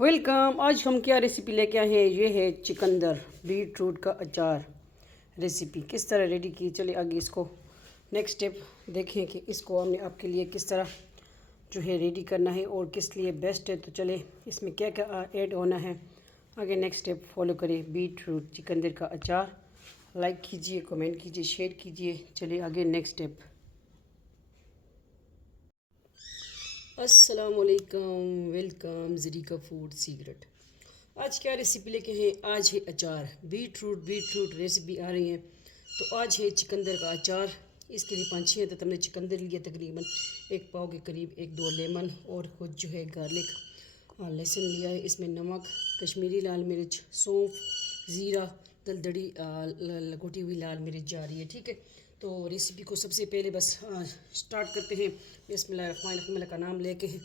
Welcome. आज हम क्या रेसिपी लेके आए हैं? ये है चिकंदर बीट रूट का अचार। रेसिपी किस तरह रेडी की, चलिए आगे इसको नेक्स्ट स्टेप देखें कि इसको हमने आपके लिए किस तरह जो है रेडी करना है और किस लिए बेस्ट है। तो चले इसमें क्या क्या ऐड होना है, आगे नेक्स्ट स्टेप फॉलो करें। बीट रूट चिकंदर का अचार लाइक कीजिए, कमेंट कीजिए, शेयर कीजिए। चलिए आगे नेक्स्ट स्टेप। अस्सलामुअलैकुम, वेलकम ज़रीका फूड सीक्रेट। आज क्या रेसिपी लेके हैं? आज है अचार बीट रूट रेसिपी आ रही है। तो आज है चिकंदर का अचार। इसके लिए 5-6 तो हमने चिकंदर लिया, तकरीबन 1 पाव के करीब, 1-2 लेमन और कुछ जो है गार्लिक, लहसुन लिया है। इसमें नमक, कश्मीरी लाल मिर्च, सौंफ, ज़ीरा, दलदड़ी कुटी हुई लाल मिर्च जा रही है। ठीक है, तो रेसिपी को सबसे पहले बस स्टार्ट करते हैं बिस्मिल्लाहिर्रहमानिर्रहीम का नाम लेके हैं।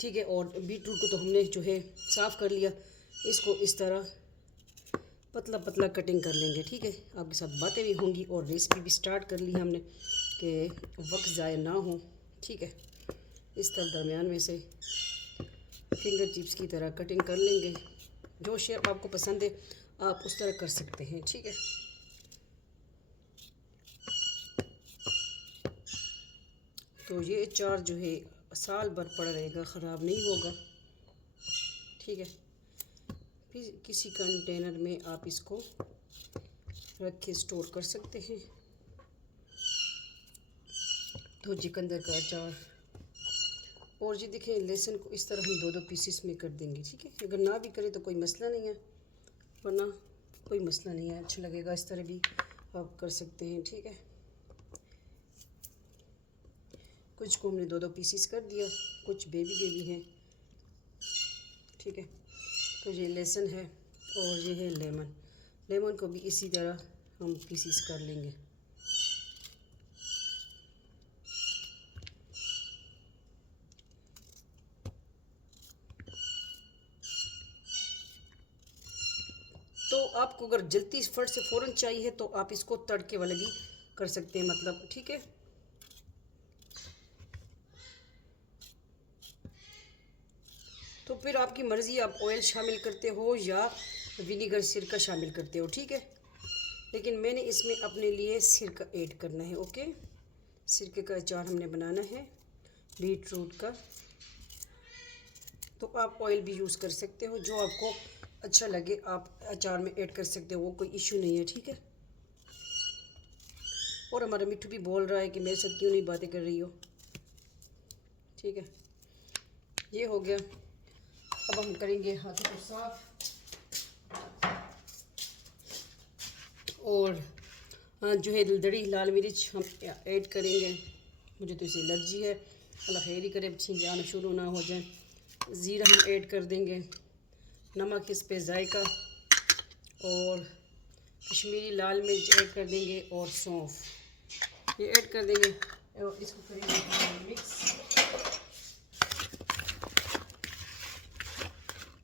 ठीक है, और बीटरूट को तो हमने जो है साफ़ कर लिया। इसको इस तरह पतला पतला कटिंग कर लेंगे। ठीक है, आपके साथ बातें भी होंगी और रेसिपी भी स्टार्ट कर ली है हमने कि वक्त ज़ाया ना हो। ठीक है, इस तरह दरमियान में से फिंगर चिप्स की तरह कटिंग कर लेंगे। जो शेप आपको पसंद है आप उस तरह कर सकते हैं। ठीक है, तो ये अचार जो है साल भर पड़ा रहेगा, ख़राब नहीं होगा। ठीक है, फिर किसी कंटेनर में आप इसको रख के स्टोर कर सकते हैं। तो चिकंदर का अचार, और ये देखें लहसुन को इस तरह हम 2-2 पीसेस में कर देंगे। ठीक है, अगर ना भी करें तो कोई मसला नहीं है, वरना कोई मसला नहीं है, अच्छा लगेगा। इस तरह भी आप कर सकते हैं। ठीक है, कुछ को हमने 2-2 पीसेस कर दिया, कुछ बेबी हैं। ठीक है, तो ये लहसुन है और ये है लेमन को भी इसी तरह हम पीसेस कर लेंगे। तो आपको अगर जल्दी फट से फ़ौरन चाहिए तो आप इसको तड़के वाले भी कर सकते हैं, मतलब। ठीक है, तो फिर आपकी मर्ज़ी, आप ऑयल शामिल करते हो या विनीगर सिरका शामिल करते हो। ठीक है, लेकिन मैंने इसमें अपने लिए सिरका ऐड करना है। ओके, सिरके का अचार हमने बनाना है बीट रूट का। तो आप ऑयल भी यूज़ कर सकते हो, जो आपको अच्छा लगे आप अचार में ऐड कर सकते हो, वो कोई इशू नहीं है। ठीक है, और हमारा मिट्ठू भी बोल रहा है कि मेरे साथ क्यों नहीं बातें कर रही हो। ठीक है, ये हो गया। अब हम करेंगे हाथों को साफ, और जो है दलदड़ी लाल मिर्च हम ऐड करेंगे। मुझे तो इसे एलर्जी है, अल्लाह खैर ही करे, छींके आना शुरू ना हो जाए। ज़ीरा हम ऐड कर देंगे, नमक इस पे जायका, और कश्मीरी लाल मिर्च ऐड कर देंगे, और सौंफ ये ऐड कर देंगे और इसको करेंगे मिक्स।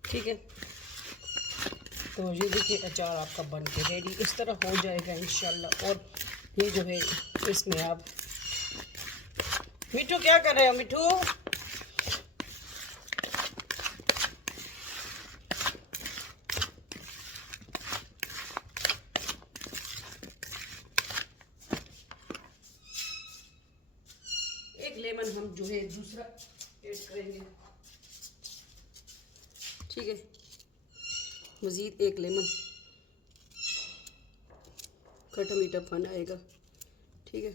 ठीक है, तो ये देखिए अचार आपका बन के रेडी इस तरह हो जाएगा इंशाल्लाह। और ये जो है इसमें आप, मिठू क्या कर रहे हो? मिठू, एक लेमन हम जो है दूसरा ऐड करेंगे। ठीक है, मज़ीद एक लेमन, खट्टा मीठा पाना आएगा। ठीक है,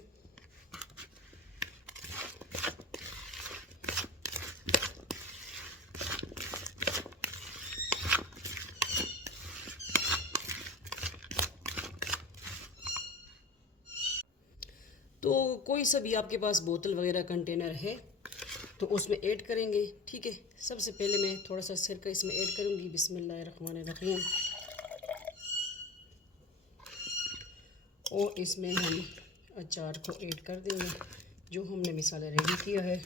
तो कोई सा भी आपके पास बोतल वगैरह कंटेनर है तो उसमें ऐड करेंगे। ठीक है, सबसे पहले मैं थोड़ा सा सिरका इसमें ऐड करूँगी। बिस्मिल्लाहिर्रहमानिर्रहीम, और इसमें हम अचार को ऐड कर देंगे जो हमने मिसाला रेडी किया है।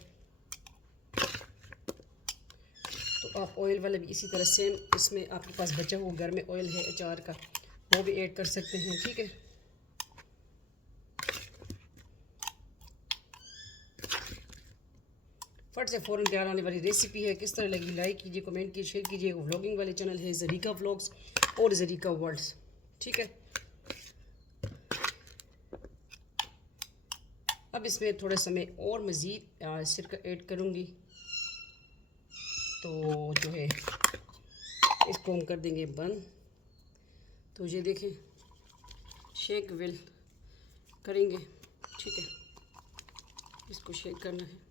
तो आप ऑयल वाला भी इसी तरह सेम, इसमें आपके पास बचा हुआ घर में ऑयल है अचार का, वो भी ऐड कर सकते हैं। ठीक है, फटाफट से फ़ौरन तैयार आने वाली रेसिपी है। किस तरह लगी लाइक कीजिए, कमेंट कीजिए, शेयर कीजिए। व्लॉगिंग वाले चैनल है ज़रीका व्लॉग्स और ज़रीका वर्ल्ड्स, ठीक है। अब इसमें थोड़ा सा मैं और मज़ीद सिरका ऐड करूँगी, तो जो है इसको हम कर देंगे बंद। तो ये देखें, शेक वेल करेंगे, ठीक है। इसको शेक करना है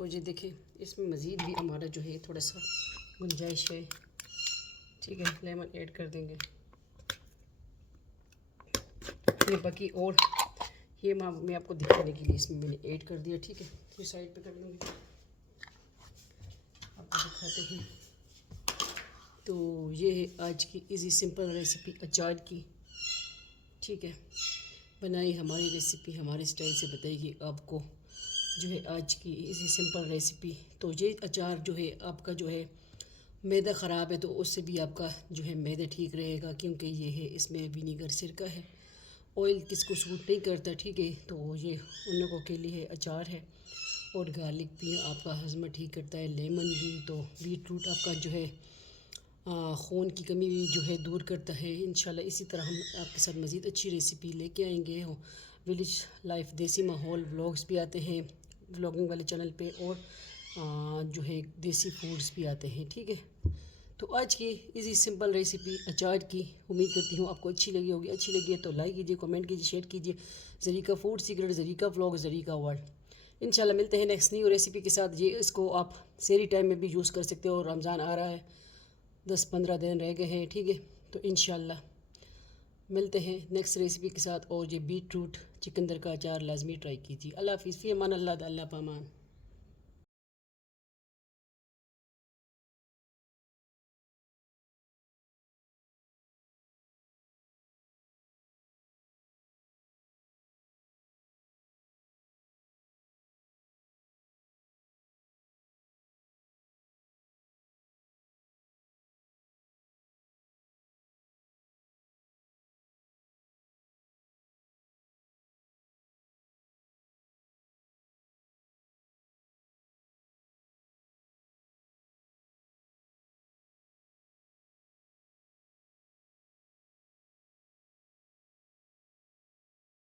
और ये देखें इसमें मज़ीद भी हमारा जो है थोड़ा सा गुंजाइश है, ठीक है। लेमन ऐड कर देंगे, ये बाकी और ये मैं आपको दिखाने के लिए इसमें मैंने ऐड कर दिया, ठीक है। ये साइड पे कर लूँगी, आपको दिखाते हैं। तो ये है आज की इजी सिंपल रेसिपी अचार की, ठीक है। बनाई हमारी रेसिपी हमारे स्टाइल से बताइए आपको जो है आज की इजी सिंपल रेसिपी। तो ये अचार जो है आपका जो है मैदा ख़राब है तो उससे भी आपका जो है मैदा ठीक रहेगा, क्योंकि ये है इसमें विनीगर सिरका है। ऑयल किसको सूट नहीं करता, ठीक है। तो ये उन लोगों के लिए अचार है। और गार्लिक भी आपका हज़म ठीक करता है, लेमन भी। तो बीट रूट आपका जो है खून की कमी भी जो है दूर करता है। इंशाल्लाह इसी तरह हम आपके साथ मज़ीद अच्छी रेसिपी लेके आएंगे। विलेज लाइफ देसी माहौल व्लॉग्स भी आते हैं व्लॉगिंग वाले चैनल पे, और जो है देसी फूड्स भी आते हैं, ठीक है। तो आज की इजी सिंपल रेसिपी अचार की उम्मीद करती हूँ आपको अच्छी लगी होगी। अच्छी लगी है तो लाइक कीजिए, कमेंट कीजिए, शेयर कीजिए। Zarika food secret, Zarika vlog, Zarika world. इंशाल्लाह मिलते हैं नेक्स्ट न्यू रेसिपी के साथ। ये इसको आप सेरी टाइम में भी यूज़ कर सकते हो। रमज़ान आ रहा है, 10-15 दिन रह गए हैं, ठीक है। तो इंशाल्लाह मिलते हैं नेक्स्ट रेसिपी के साथ। और ये बीट रूट चिकंदर का अचार लाजमी ट्राई कीजिए। अल्लाह हाफ़िज़, फ़ी अमान अल्लाह, अल्लाह पामान।